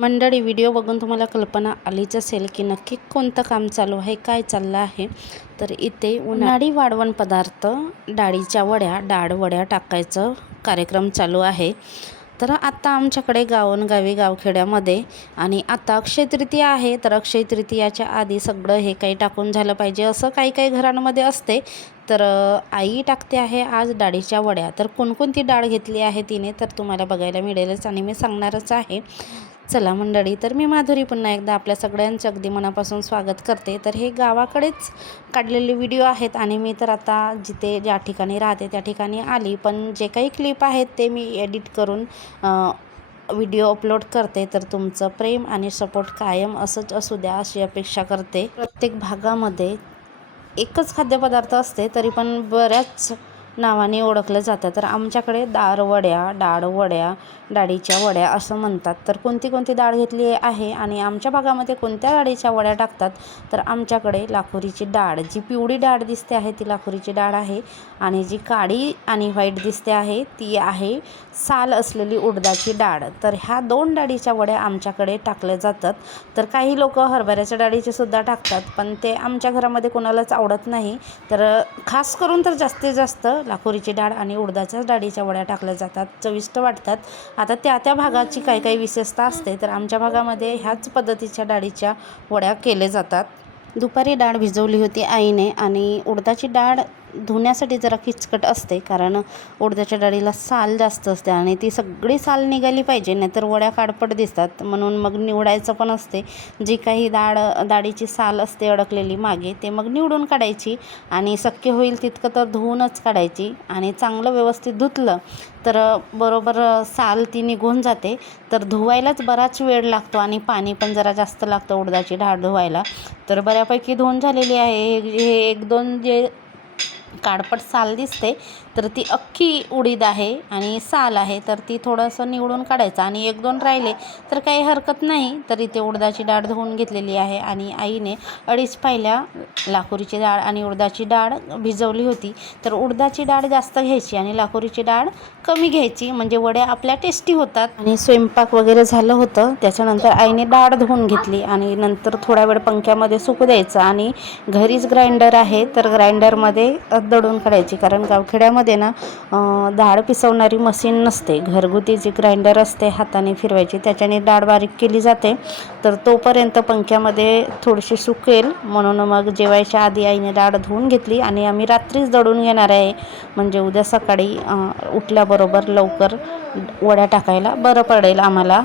मंडळी व्हिडिओ बघून तुम्हाला कल्पना आलीच असेल की नक्की कोणतं काम चालू आहे काय चाललं आहे? तर इथे उन्हाळी वाढवण पदार्थ डाळीच्या वड्या डाळ वड्या टाकायचं कार्यक्रम चालू आहे. तर आता आमच्याकडे गावनगावी गावखेड्यामध्ये आणि आता अक्षय तृतीया आहे तर अक्षय तृतीयाच्या आधी सगळं हे काही टाकून झालं पाहिजे असं काही काही घरांमध्ये असते. तर आई टाकते आहे आज डाळीच्या वड्या. तर कोणकोणती डाळ घेतली आहे तिने तर तुम्हाला बघायला मिळेलच आणि मी सांगणारच आहे. चला मंडळी तर मी माधुरी पुन्हा एकदा आपल्या सगळ्यांचं अगदी मनापासून स्वागत करते. तर हे गावाकडेच काढलेले व्हिडिओ आहेत आणि मी तर आता जिथे ज्या ठिकाणी राहते त्या ठिकाणी आली. पण जे काही क्लिप आहेत ते मी एडिट करून व्हिडिओ अपलोड करते. तर तुमचं प्रेम आणि सपोर्ट कायम असंच असू द्या अशी अपेक्षा करते. प्रत्येक भागामध्ये एकच खाद्यपदार्थ असते तरी पण बऱ्याच नावाने ओळखलं जातं. तर आमच्याकडे दारवड्या डाळवड्या डाळीच्या वड्या असं म्हणतात. तर कोणती कोणती डाळ घेतली आहे आणि आमच्या भागामध्ये कोणत्या डाळीच्या वड्या टाकतात? तर आमच्याकडे लाखोरीची डाळ जी पिवळी डाळ दिसते आहे ती लाखोरीची डाळ आहे. आणि जी काळी आणि व्हाईट दिसते आहे ती आहे साल असलेली उडदाची डाळ. तर ह्या दोन डाळीच्या वड्या आमच्याकडे टाकल्या जातात. तर काही लोक हरभऱ्याच्या डाळीचे सुद्धा टाकतात पण ते आमच्या घरामध्ये कोणालाच आवडत नाही. तर खास करून तर जास्तीत जास्त लाखोरीची डाळ आणि उडदाच्याच डाळीच्या वड्या टाकल्या जातात. चविष्ट वाटतात. आता त्या त्या भागाची काही काही विशेषता असते तर आमच्या भागामध्ये ह्याच पद्धतीच्या डाळीच्या वड्या केले जातात. दुपारी डाळ भिजवली होती आईने आणि उडदाची डाळ धुण्यासाठी जरा किचकट असते कारण उडदाच्या डाळीला साल जास्त असते आणि ती सगळी साल निघाली पाहिजे नाहीतर वड्या काडपट दिसतात. म्हणून मग निवडायचं पण असते. जी काही डाळ डाळीची साल असते अडकलेली मागे ते मग निवडून काढायची आणि शक्य होईल तितकं तर धुवूनच काढायची. आणि चांगलं व्यवस्थित धुतलं तर बरोबर साल ती निघून जाते. तर धुवायलाच बराच वेळ लागतो आणि पाणी पण जरा जास्त लागतं उडदाची डाळ धुवायला. तर बऱ्यापैकी धुवून झालेली आहे. हे हे एक दोन जे काडपट साल दिसते तर ती अख्खी उडीद आहे आणि साल आहे तर ती थोडंसं निवडून काढायचं. आणि एक दोन राहिले तर काही हरकत नाही तर इथे उडदाची डाळ धुवून घेतलेली आहे आणि आईने अडीच पाहिल्या लाखोरीची डाळ आणि उडदाची डाळ भिजवली होती. तर उडदाची डाळ जास्त घ्यायची आणि लाखोरीची डाळ कमी घ्यायची म्हणजे वड्या आपल्या टेस्टी होतात. आणि स्वयंपाक वगैरे झालं होतं त्याच्यानंतर आईने डाळ धुवून घेतली आणि नंतर थोडा वेळ पंख्यामध्ये सुकू द्यायचं. आणि घरीच ग्राइंडर आहे तर ग्राइंडरमध्ये दळून काढायची. कारण गावखेड्यामध्ये ना डाळ पिसवणारी मशीन नसते. घरगुती जी ग्राइंडर असते हाताने फिरवायची त्याच्याने डाळ बारीक केली जाते. तर तोपर्यंत पंख्यामध्ये थोडीशी सुकेल. म्हणून मग जेवायच्या आधी आईने डाळ धुवून घेतली आणि आम्ही रात्रीच दळून घेणार आहे. म्हणजे उद्या सकाळी उठल्याबरोबर लवकर वड्या टाकायला बरं पडेल आम्हाला.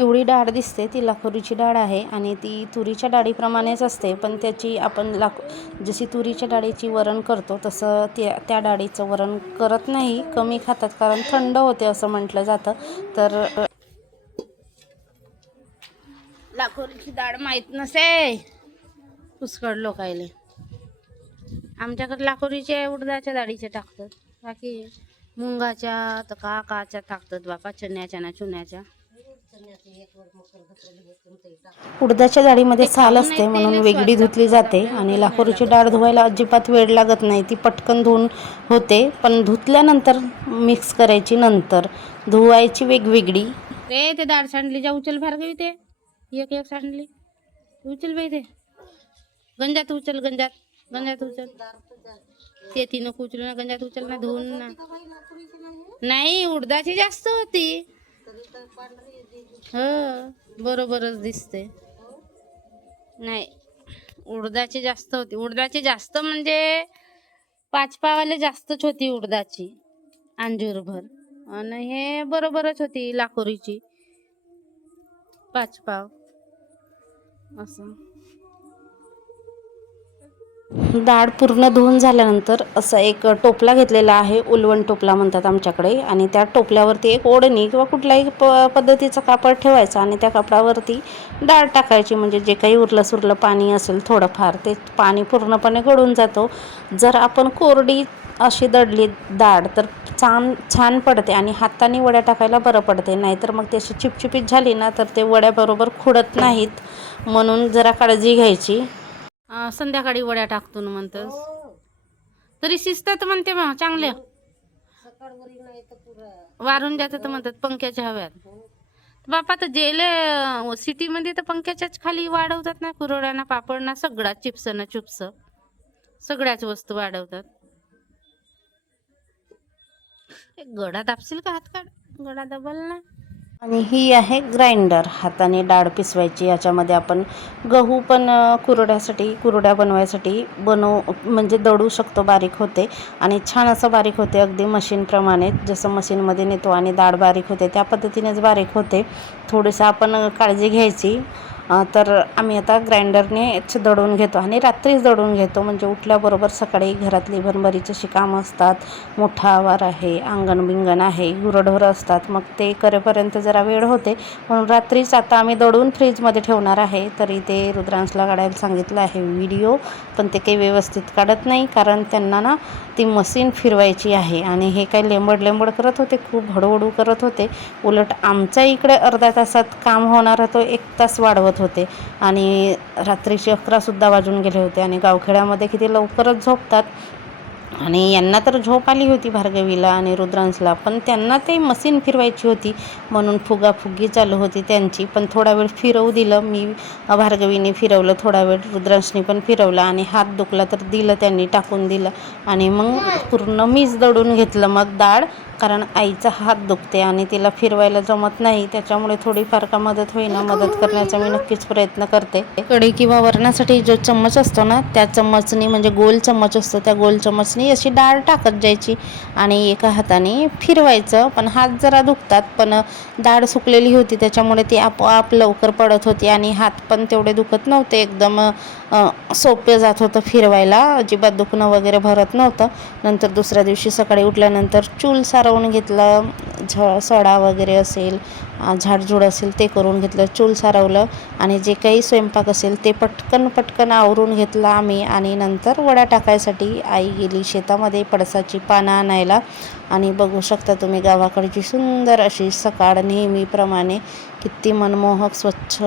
पिवळी डाळ दिसते ती लाखोरीची डाळ आहे आणि ती तुरीच्या डाळीप्रमाणेच असते पण त्याची आपण लाख जशी तुरीच्या डाळीची वरण करतो तसं त्या त्या डाळीचं वरण करत नाही कमी खातात कारण थंड होते असं म्हटलं जातं. तर लाखोरीची डाळ माहीत नसे पुष्कळ लोकायले आमच्याकडे लाखोरीचे उडदाच्या डाळीचे टाकतात बाकी मुंगाच्या तर काकाच्या टाकतात बापा चण्याच्या ना चुन्याच्या. उडदाच्या डाळीमध्ये साल असते म्हणून वेगळी धुतली जाते आणि लाखोरीची डाळ धुवायला अजिबात वेळ लागत नाही. ती पटकन धुवून होते. पण धुतल्यानंतर मिक्स करायची नंतर धुवायची वेगवेगळी. रे ते डाळ सांडली जा उचल फार गई ते एक एक सांडली. उचल बाई ते. गंजात उचल गंजात. गंजात उचल. ते ती नको उचलू ना गंजात उचल ना धुवून ना. नाही उडदाची जास्त होती. हो बरोबरच दिसते नाही उडदाची जास्त होती. उडदाची जास्त म्हणजे पाच पावाले जास्तच होती उडदाची अंजूरभर. आणि हे बरोबरच होती लाकोरीची. पाच पाव. असं. डाळ पूर्ण धुवून झाल्यानंतर असा एक टोपला घेतलेला आहे उलवण टोपला म्हणतात आमच्याकडे. आणि त्या टोपल्यावरती एक ओढणी किंवा कुठल्याही प पद्धतीचं कापड ठेवायचं आणि त्या कापडावरती डाळ टाकायची. म्हणजे जे काही उरलं सुरलं पाणी असेल थोडंफार ते पाणी पूर्णपणे गळून जातो. जर आपण कोरडी अशी दडली डाळ तर छान छान पडते आणि हाताने वड्या टाकायला बरं पडते. नाहीतर मग ती अशी चिपचिपीत झाली ना तर ते वड्याबरोबर खुडत नाहीत. म्हणून जरा काळजी घ्यायची. संध्याकाळी वड्या टाकतो ना म्हणतस. तरी शिजतात म्हणते मग चांगल्या. वारून जातात म्हणतात पंख्याच्या हव्यात बापा तर जेले सिटी मध्ये तर पंख्याच्याच खाली वाढवतात ना कुरवड्याना पापडना सगळा चिप्स ना चिप्स. सगळ्याच वस्तू वाढवतात. गडा दाबशील का हात काढ गडा दाबल ना. आणि ही आहे ग्राइंडर. हाताने डाळ पिसवायची याच्यामध्ये आपण गहू पण कुरड्यासाठी कुरड्या बनवायसाठी बनव म्हणजे दळू शकतो बारीक होते. आणि छान असं बारीक होते अगदी मशीनप्रमाणे जसं मशीनमध्ये नेतो आणि डाळ बारीक होते त्या पद्धतीनेच बारीक होते. थोडंसं आपण काळजी घ्यायची. तर आम्ही आता ग्राइंडरनेच दळून घेतो आणि रात्रीच दळून घेतो. म्हणजे उठल्याबरोबर सकाळी घरातली भरभरीची अशी कामं असतात. मोठा आवार आहे अंगण बिंगण आहे गुरढोरं असतात. मग ते करेपर्यंत जरा वेळ होते. म्हणून रात्रीच आता आम्ही दळून फ्रीजमध्ये ठेवणार आहे. तरी ते रुद्रांशला काढायला सांगितलं आहे व्हिडिओ. पण ते काही व्यवस्थित काढत नाही. कारण त्यांना ना ती मशीन फिरवायची आहे. आणि हे काही लेंबड लेंबड करत होते. खूप हळूहळू करत होते. उलट आमच्या इकडे अर्ध्या तासात काम होणार तो एक तास वाढवत होते. आणि रात्रीचे अकरासुद्धा वाजून गेले होते आणि गावखेड्यामध्ये किती लवकरच झोपतात. आणि यांना तर झोप आली होती भार्गवीला आणि रुद्रांशला पण त्यांना ते मशीन फिरवायची होती. म्हणून फुगाफुगी चालू होती त्यांची पण थोडा वेळ फिरवू दिलं. मी भार्गवीने फिरवलं थोडा वेळ रुद्रांशने पण फिरवलं आणि हात दुखला तर दिलं त्यांनी टाकून दिलं. आणि मग पूर्ण मीच दळून घेतलं. मग डाळ कारण आईचा हात दुखते आणि तिला फिरवायला जमत नाही त्याच्यामुळे थोडीफार का मदत होईना मदत करण्याचा मी नक्कीच प्रयत्न करते. कढई किंवा वरणासाठी जो चम्मच असतो ना त्या चम्मचनी म्हणजे गोल चम्मच असतो त्या गोल चम्मचनी अशी डाळ टाकत जायची आणि एका हाताने फिरवायचं. पण हात जरा दुखतात पण डाळ सुकलेली होती त्याच्यामुळे ती आपोआप लवकर पडत होती आणि हात पण तेवढे दुखत नव्हते. एकदम सोपे जात होतं फिरवायला अजिबात दुखणं वगैरे भरत नव्हतं. नंतर दुसऱ्या दिवशी सकाळी उठल्यानंतर चूल सारवून घेतलं झ सडा वगैरे असेल झाडझूड असेल ते करून घेतलं चूल सारवलं आणि जे काही स्वयंपाक असेल ते पटकन पटकन आवरून घेतलं आम्ही आणि नंतर वड्या टाकायसाठी आई गेली शेतामध्ये पडसाची पानं आणायला. आणि बघू शकता तुम्ही गावाकडची सुंदर अशी सकाळ नेहमीप्रमाणे किती मनमोहक स्वच्छ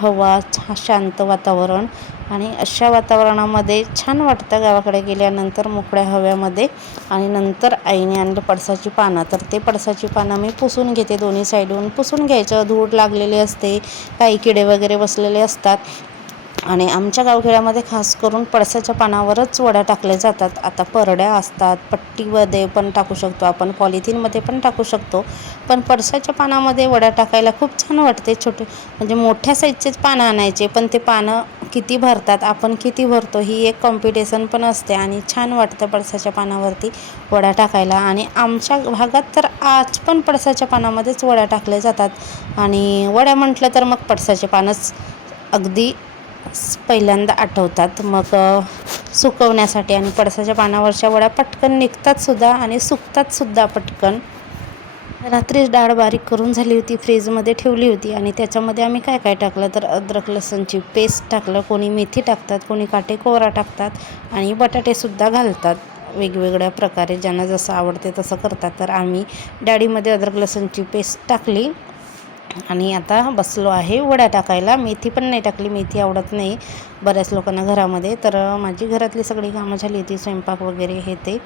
हवा शांत वातावरण आणि अशा वातावरणामध्ये छान वाटतं गावाकडे गेल्यानंतर मोकळ्या हव्यामध्ये आणि नंतर आईने आणलं पडसाची पानं. तर ते पडसाची पानं मी पुसून घेते दोन्ही साईडून पुसून घ्यायचं. धूळ लागलेली असते. काही किडे वगैरे बसलेले असतात. आणि आमच्या गावखेड्यामध्ये खास करून पळसाच्या पानावरच वड्या टाकल्या जातात. आता परड्या असतात. पट्टीमध्ये पण टाकू शकतो आपण. पॉलिथिनमध्ये पण टाकू शकतो. पण पळसाच्या पानामध्ये वड्या टाकायला खूप छान वाटते. छोटे म्हणजे मोठ्या साईजचेच पानं आणायचे. पण ते पानं किती भरतात आपण किती भरतो ही एक कॉम्पिटिशन पण असते आणि छान वाटतं पळसाच्या पानावरती वड्या टाकायला. आणि आमच्या भागात तर आज पण पळसाच्या पानामध्येच वड्या टाकल्या जातात. आणि वड्या म्हटलं तर मग पळसाचे पानच अगदी पहिल्यांदा आठवतात. मग सुकवण्यासाठी आणि पडसाच्या पानावरच्या वड्या पटकन निघतात सुद्धा आणि सुकतात सुद्धा पटकन. रात्रीच डाळ बारीक करून झाली होती फ्रीजमध्ये ठेवली होती आणि त्याच्यामध्ये आम्ही काय काय टाकलं तर अद्रक लसणची पेस्ट टाकलं कोणी मेथी टाकतात कोणी काटेकोवरा टाकतात आणि बटाटेसुद्धा घालतात वेगवेगळ्या प्रकारे ज्यांना जसं आवडते तसं करतात. तर आम्ही डाळीमध्ये अद्रक लसणची पेस्ट टाकली आणि आता बसलो आहे वड्या टाकायला. मेथी पण नाही टाकली मेथी आवडत नाही. बऱ्याच लोकांना घरामध्ये. तर माझी घरातली सगळी कामं झाली होती स्वयंपाक वगैरे हे ते.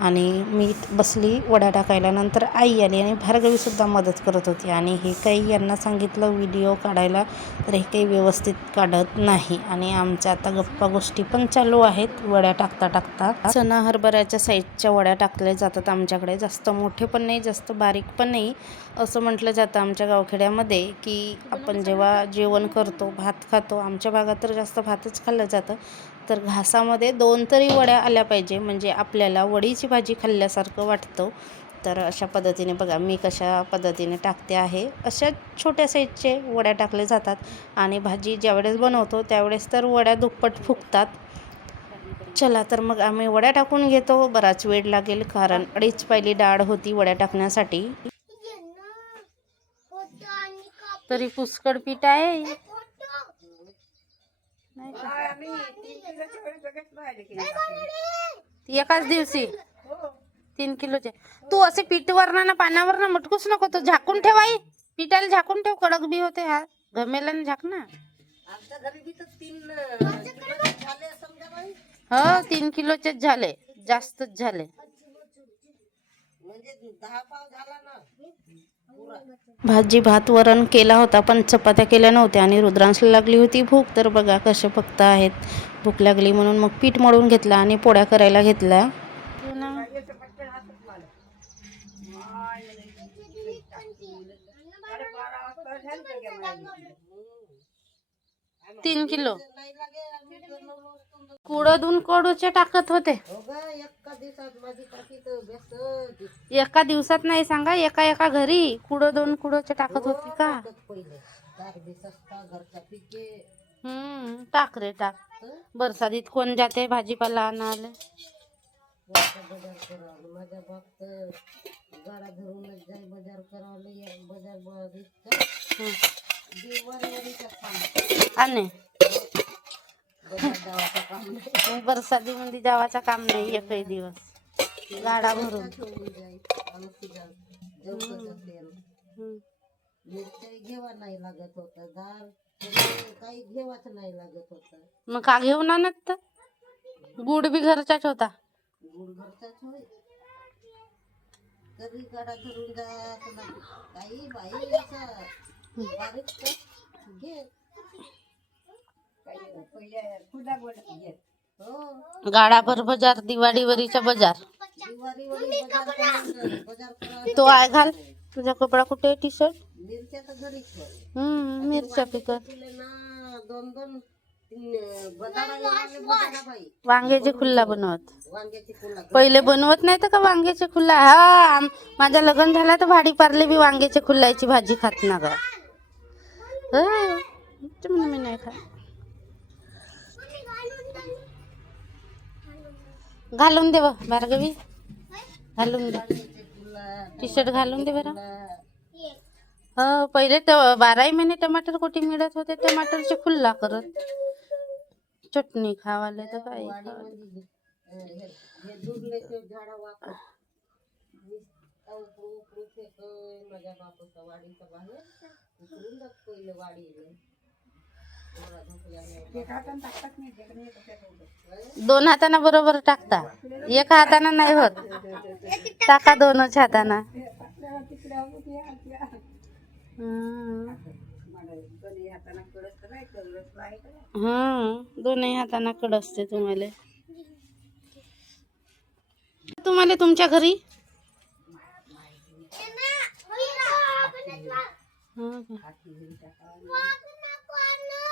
आणि मी बसली वड्या टाकायला. नंतर आई आली आणि भार्गवीसुद्धा मदत करत होती. आणि हे काही यांना सांगितलं व्हिडिओ काढायला तर हे काही व्यवस्थित काढत नाही. आणि आमच्या आता गप्पा गोष्टी पण चालू आहेत वड्या टाकता टाकता. चना हरभऱ्याच्या साईजच्या वड्या टाकल्या जातात आमच्याकडे. जास्त मोठे पण नाही जास्त बारीक पण नाही. असं म्हटलं जातं आमच्या गावखेड्यामध्ये की आपण जेव्हा जेवण करतो भात खातो आमच्या भागात तर जास्त भात भातच खाल्लं जातं. तर घासामध्ये दोन तरी वड्या आल्या पाहिजे. म्हणजे आपल्याला वडीची भाजी खाल्ल्यासारखं वाटतं. तर अशा पद्धतीने बघा मी कशा पद्धतीने टाकते आहे. अशा छोट्या साईजचे वड्या टाकले जातात. आणि भाजी ज्यावेळेस बनवतो त्यावेळेस तर वड्या दुप्पट फुगतात. चला तर मग आम्ही वड्या टाकून घेतो. बराच वेळ लागेल कारण अडीच पायली डाळ होती वड्या टाकण्यासाठी. तरी पुष्कळ पीठ आहे. नाही एकाच दिवशी. तीन किलोचे. तू असे पीठ वरना पाण्यावर ना मटकूच नको तो झाकून ठेव आई. पिठाला झाकून ठेव कडक बी होते हा. घमेला ना झाक ना. हो तीन किलोचेच झाले. जास्तच झाले. भाजी भात वरण केला होता पण चपात्या केल्या नव्हत्या आणि रुद्रांशला लागली होती भूक. तर बघा कसे फक्त आहेत. भूक लागली म्हणून मग पीठ मळून घेतला आणि पोळ्या करायला घेतल्या. तीन किलो. कुडदून कडूचे टाकत होते. एका दिवसात नाही सांगा एका एका घरी कुडं दोन कुडोचे टाकत होती का? हम्म टाक रे टाक. बरसातीत कोण जाते भाजीपाला आणायला? माझ्या बाप तर गाडा धरूनच बाजार करावलं एक बाजार आणि बाजार जावाचं काम नाही बरसाती मध्ये जावाचं काम नाही एकही दिवस. गाडा भरून. ठेवून जाय जाऊ जेवतच घेवा नाही लागत होतं दाल काही घेवाच नाही लागत होतं मग का घेऊन आणत तर? गुड बी घरचाच होता. गुड घरचाच होय कधी गाडा धरून जात काही बाई असं बारीक घे गाडाभर बाजार दिवाळीवरीचा बाजार. तो आय घाल. तुझा कपडा कुठे टी शर्ट हम्म मिरच्या पिकत. वांग्याचे खुल्ला बनवत. पहिले बनवत नाही तर का वांग्याचे खुल्ला? हा माझं लग्न झालं तर भाडी पारले बी वांग्याचे खुल्लाची भाजी खात ना ग. हं, मी नाही खात. घालून दे बा भार्गवी घालून दे. टी शर्ट घालून दे बरं. हो पहिले तर बाराही महिने टमाटर कोटी मिळत होते टमाटरचे खुल्ला करत. चटणी खावाले तर काय खावाले. दोन हाताना बरोबर टाकता. एका हाताना नाही होत. टाका दोनच हाताना. हम्म. दोनही हाताना कड असते तुम्हाला. तुम्हाला तुमच्या घरी? हा का?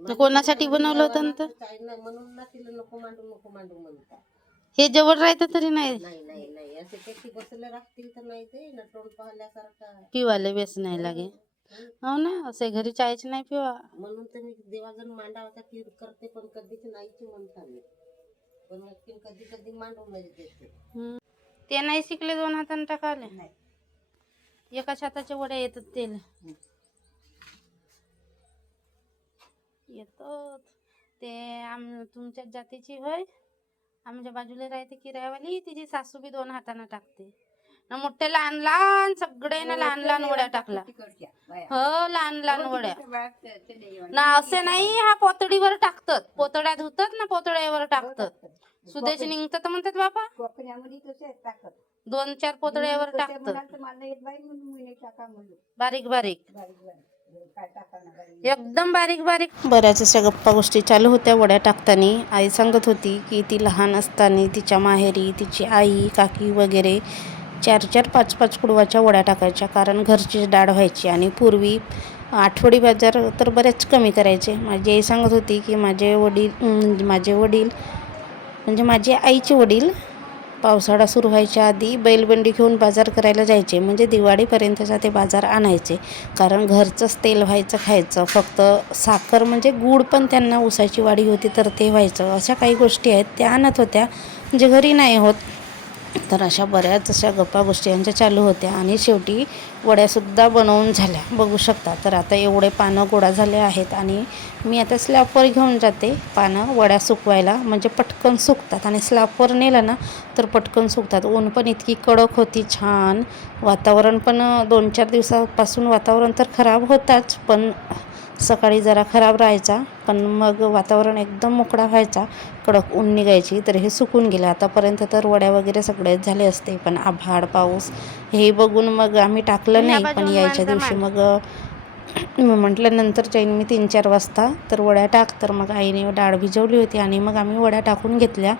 तर कोणासाठी बनवलं होतं ना नाही म्हणून ना तिला नको मांडू नको मांडू म्हणता हे जवळ राहतं तरी नाही. नाही नाही नाही. असे त्याची बसले राहतील तर नाही ते ना तोंड पाहल्यासारखा पिवाले बेस नाही लागे हो ना असे घरी चायच नाही पिवा. म्हणून तर मी देवाजण मांडावता की करते पण कधीच नाहीच म्हणता मी. पण नक्की कधी कधी देते. हम्म. ते नाही शिकले दोन हाताने टाकाले एका हाताच्या वड्या येतात तेल. येतात. ते आम तुमच्याच जातीची होय. आमच्या बाजूला राहते किरायावाली तिची सासू बी दोन हाताने टाकते. ना मोठे लहान लहान सगळे ना लहान लहान वड्या टाकला हो लहान लहान वड्या. ना असे नाही हा पोतडीवर टाकतात. पोतड्या धुतात ना पोतड्यावर टाकतात. सुदेश निघतात तर म्हणतात बापा. दोन चार पोतड्यावर टाकतात. बारीक बारीक. एकदम बारीक बारीक. बऱ्याच अशा गप्पा गोष्टी चालू होत्या वड्या टाकताना. आई सांगत होती की ती लहान असताना तिच्या माहेरी तिची आई काकी वगैरे चार चार पाच पाच कुडवाच्या वड्या टाकायच्या. कारण घरची डाळ व्हायची आणि पूर्वी आठवडी बाजार तर बरेच कमी करायचे. माझी आई सांगत होती की माझे वडील म्हणजे माझे वडील म्हणजे माझे आईचे वडील पावसाळा सुरू व्हायच्या आधी बैलबंडी घेऊन बाजार करायला जायचे. म्हणजे दिवाळीपर्यंतचा ते बाजार आणायचे. कारण घरचंच तेल व्हायचं खायचं. फक्त साखर म्हणजे गूळ पण त्यांना ऊसाची वाढी होती तर ते व्हायचं. अशा काही गोष्टी आहेत त्या आणत होत्या. म्हणजे घरी नाही होत. तर अशा बऱ्याच अशा गप्पा गोष्टी यांच्या चालू होत्या आणि शेवटी वड्यासुद्धा बनवून झाल्या. बघू शकता. तर आता एवढे पानं गोळा झाले आहेत आणि मी आता स्लॅपवर घेऊन जाते. पानं वड्या सुकवायला. म्हणजे पटकन सुकतात आणि स्लॅपवर नेलं ना तर पटकन सुकतात. ऊन पण इतकी कडक होती छान. वातावरण पण दोन चार दिवसापासून वातावरण तर खराब होताच पण सकाळी जरा खराब राहायचा पण मग वातावरण एकदम मोकळा व्हायचा कडक ऊन निघायची तर हे सुकून गेलं. आतापर्यंत तर वड्या वगैरे सगळेच झाले असते पण आभाळ पाऊस हे बघून मग आम्ही टाकलं नाही पण यायच्या दिवशी मग मी म्हटलं नंतर जाईन मी तीन चार वाजता तर वड्या टाक तर मग आईने डाळ भिजवली होती आणि मग आम्ही वड्या टाकून घेतल्या.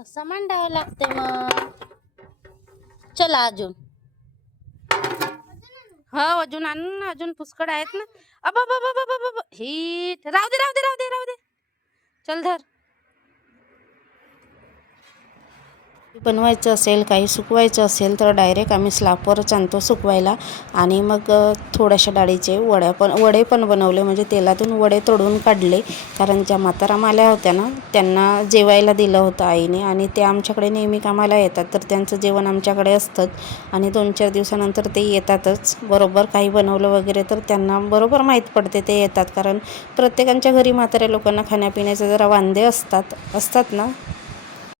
असं मांडावं लागते मग. चला अजून. हो अजून आण ना अजून पुष्कळ आहेत ना. अबा बाबा बाबा बाबा राहू दे राहू दे राहू दे राहू दे. चल धर. बनवायचं असेल काही सुकवायचं असेल तर डायरेक्ट आम्ही स्लॅपवरच आणतो सुकवायला. आणि मग थोड्याशा डाळीचे वड्या पण वडे पण बनवले. म्हणजे तेलातून वडे तोडून काढले. कारण ज्या म्हातारा आल्या होत्या ना त्यांना जेवायला दिलं होतं आईने. आणि ते आमच्याकडे नेहमी कामाला येतात. तर त्यांचं जेवण आमच्याकडे असतंच. आणि दोन चार दिवसानंतर ते येतातच. बरोबर काही बनवलं वगैरे तर त्यांना बरोबर माहीत पडते ते येतात. कारण प्रत्येकांच्या घरी म्हाताऱ्या लोकांना खाण्यापिण्याचे जरा वांदे असतात असतात ना.